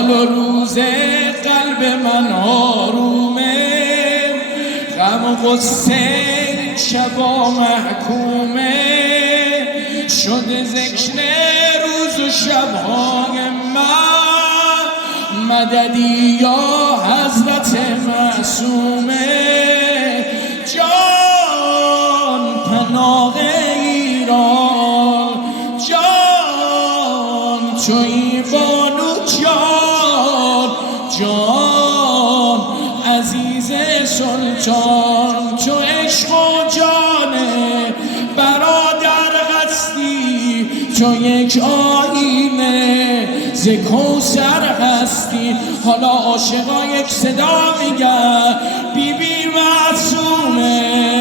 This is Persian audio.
حال و روز قلب من آرومه، غم و غصه شبا محکومه، شده ذکر روز و شبهای من، مددی یا حضرت معصومه. جان پناه ایران، جان توی بانو جان، جان عزیز سلطان، تو عشق و جانه برادر هستی، تو یک آینه ز کوثر هستی. حالا عاشقا یک صدا میگن بی بی معصومه.